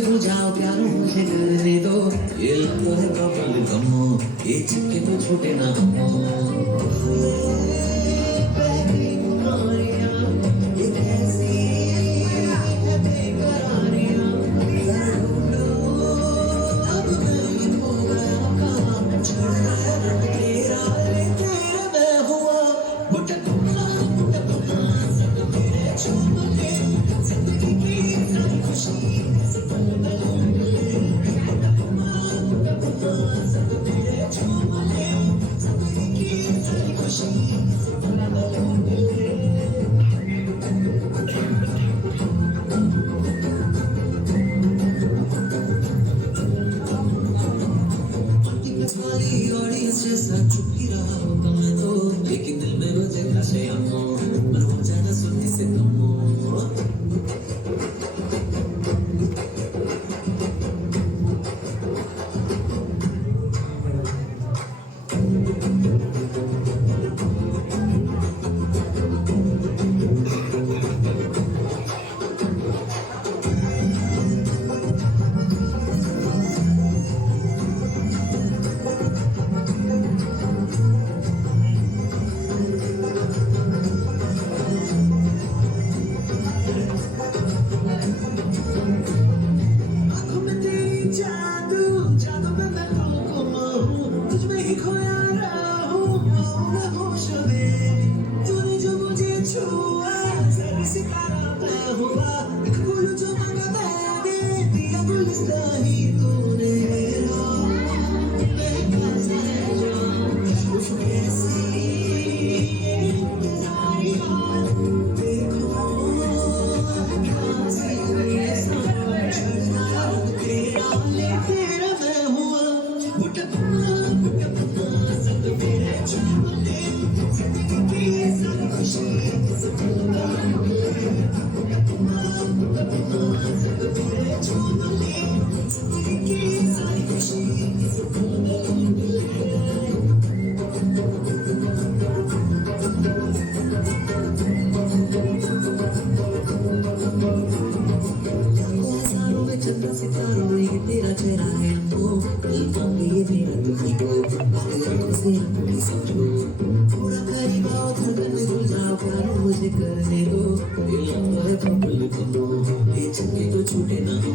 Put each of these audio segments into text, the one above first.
में भूल जाओ प्यार मुझे करने दो, ये लगता है कपल कमो, ये चिपके तो छूटे ना हो। ऑडियंस जैसा चुप ही रहा होता मैं तो, लेकिन दिल में बजे खासे अम्मो, मन हो जाना सुनने से कम हो। जादू जादू में मैं तुमको माहूँ, तुझ में ही खोया रहूँ, मैं होश में तूने जो मुझे छुआ, सारी सितारा मैं हुआ, एक फूल जो मांगा मैंने दिया, गुलिस्ता ही तूने मेरा, मैं कैसे जाऊँ उस कैसी इंतज़ारियाँ, देखो कैसी ये समझना तेरा तेरा मैं हुआ, बुटपना सब तेरे चुमले, जिंदगी की सारी खुशी सब बुटपना सब तेरे चुमले, जिंदगी की सारी खुशी सब चंदा सितारों में तेरा चेहरा है हमको, ये मेरा तुझको, आंखों से अपनी समझो, पूरा करीब आओ धड़कन में घुल जाओ, प्यार मुझे करने दो, ये लगता है कपल कमो, ये चिपके तो छूटे ना हो।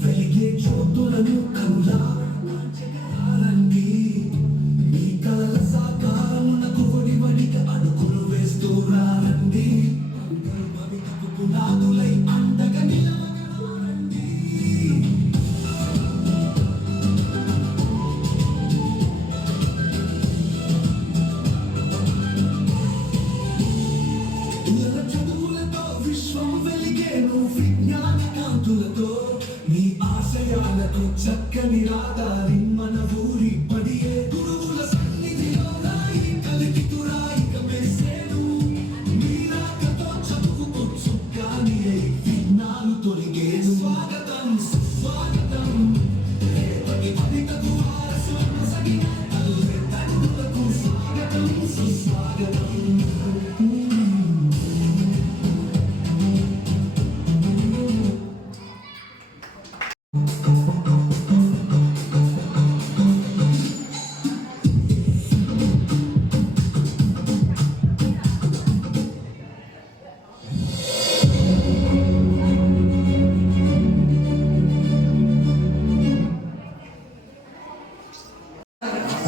వెలిగే జ్యోతులను కనులారండి మీ కలల సాకారమునకు వడి వడిగా అడుగులు వేస్తూ రారండి భవితకు పునాదులై అండగా నిలవగలరండి పిల్లల చదువులతో విశ్వం వెలిగేను విజ్ఞాన కాంతులతో మీ ఆశయాలకు చక్కని రాదారి మన ఊరి పడియే గురువుల సన్నిధిలో రాయి కలికి తురాయిక మెరిసేను మీరాకతో చదువుకు చుక్కాని విఘ్నాలు తొలిగేను స్వాగతం సుస్వాగతం రేపటి భవితకు వారసులను సగిన తల్లి తండ్రులకు స్వాగతం సుస్వాగతం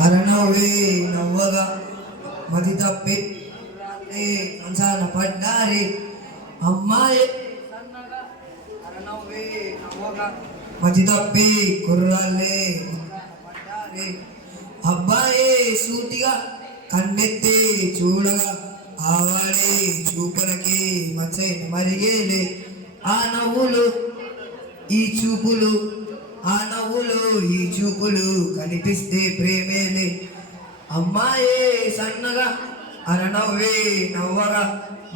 అరణవే నవ్వగా మది తప్పి అంచాన పడ్డారి అమ్మాయి సన్నగా అరణవే నవ్వగా మది తప్పి కుర్రాళ్ళే పడ్డారి అబ్బాయి సూటిగా కన్నెత్తి చూడగా ఆవాడే చూపులకి మంచైన మరిగేలే ఆ నవ్వులు ఈ చూపులు ఆ నవ్వులు ఈ చూపులు కనిపిస్తే ప్రేమేలే అమ్మాయే సన్నగా అరనవ్వే నవ్వగా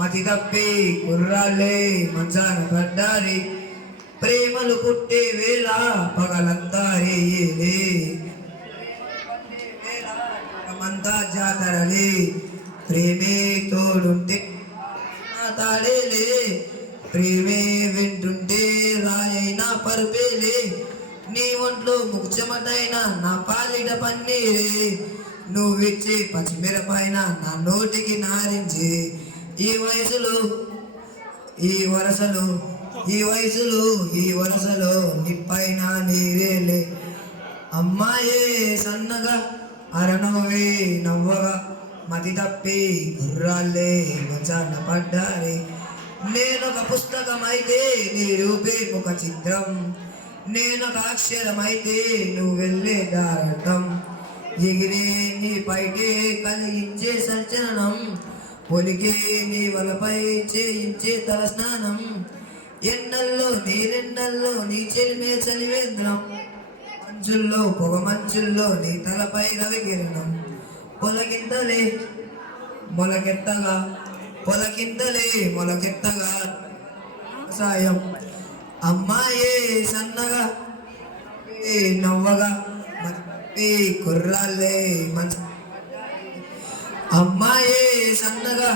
మతి తప్పి కుర్రాళ్ళే మంచాన పడ్డారి ప్రేమలు పుట్టే వేళ పగలంతా రేయేలే మంతా జాతరలే ప్రేమే తోడుంటే తాడేలే ప్రేమే వింటుంటే రాయైనా పరుపేలే నీ ఒంట్లో ముఖ్యమటైన నా పాలిట పన్నీరే నువ్విచ్చే పచ్చిమిరపైన నా నోటికి నారించే ఈ వయసులో ఈ వరసలో ఈ వరసలో నిప్పైన నీరేలే అమ్మాయే సన్నగా అరనవ్వే నవ్వగా మతి తప్పి గుర్రాళ్ళే మంచాన పడ్డారే నేనొక పుస్తకమైతే నీ రూపే ఒక చిత్రం నేనొక అక్షరమైతే నువ్వు వెళ్ళే దారటం ఎగిరే నీ పైకే కలిగించే సంచలనం పొలిగే నీ వలపై చేయించే తల స్నానం ఎండల్లో నీరెండల్లో నీ చెలిమే చలివేంద్రం మంచుల్లో పొగ మంచుల్లో నీ తలపై రవికిరణం పొలకింతలే మొలకెత్తగా మొలకెత్తగా సాయం అమ్మాయే సన్నగా నవ్వగా కుర్రాళ్ళే మంచి అమ్మాయే సన్నగా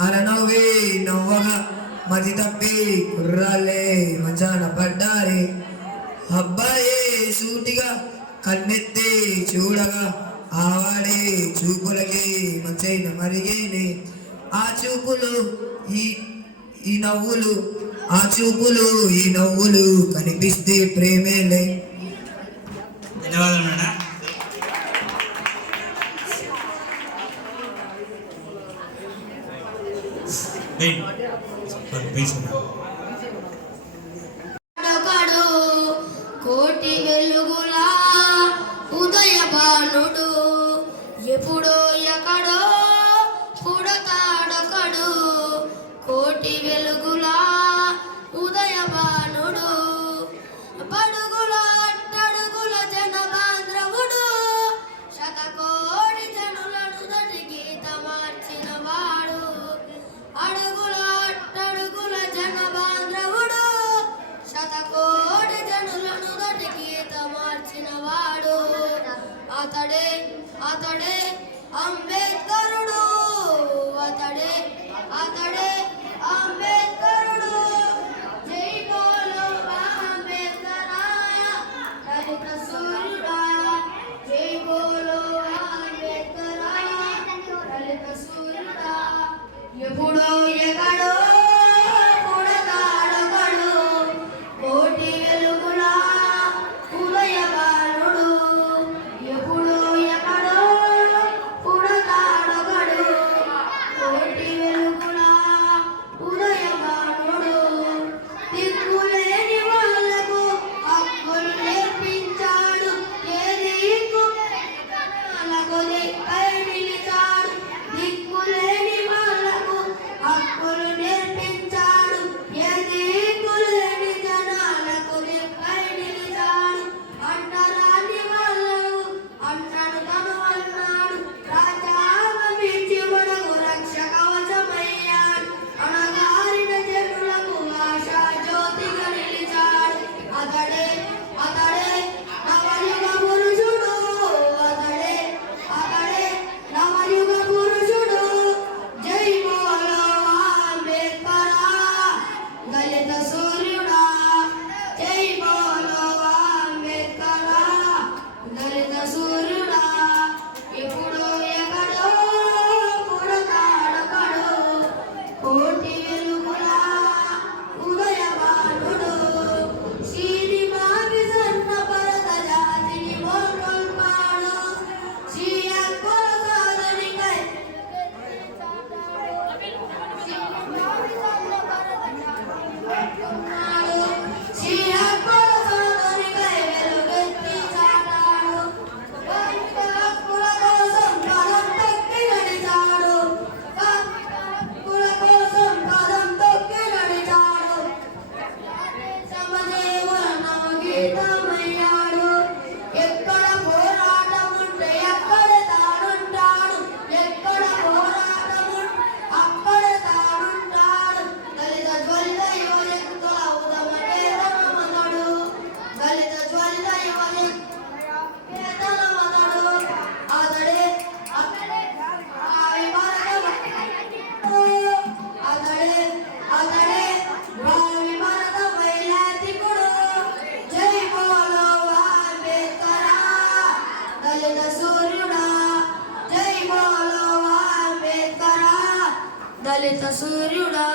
అరనవ్వే నవ్వగా మతి తప్పి కుర్రాళ్ళే మంచాన పడ్డారే అబ్బాయే సూటిగా కన్నెత్తి చూడగా ఆవాడే చూపులకి మంచైన మరిగేనే ఆ చూపులు ఈ నవ్వులు ఆ చూపులు ఈ నవ్వులు కనిపిస్తే ప్రేమేలే. ధన్యవాదాలు మేడం. కోటి వెలుగులా ఉదయ బాలుడు ఎప్పుడో ఎక్కడో పుడతాడొకడు కోటి వెలుగులా ఉదయ బాలుడు పడుగుల అట్టడుగుల జనబాంధ్రవుడు శతకోటి జనులను గీత మార్చిన వాడు అడుగుల అట్టడుగుల జనబాంధ్రవుడు శతకోటి జనులను గీత మార్చిన వాడు అతడే అతడే అంబేద్కరుడు అతడే అతడే అంబేద్కరుడు జై బోలో అంబేద్కరా దళిత సూర్యుడా జై బోలో అంబేద్కరా దళిత సూర్యుడా ఎప్పుడో ఎక్కడో పుడతాడొకడు దళిత సూర్యుడా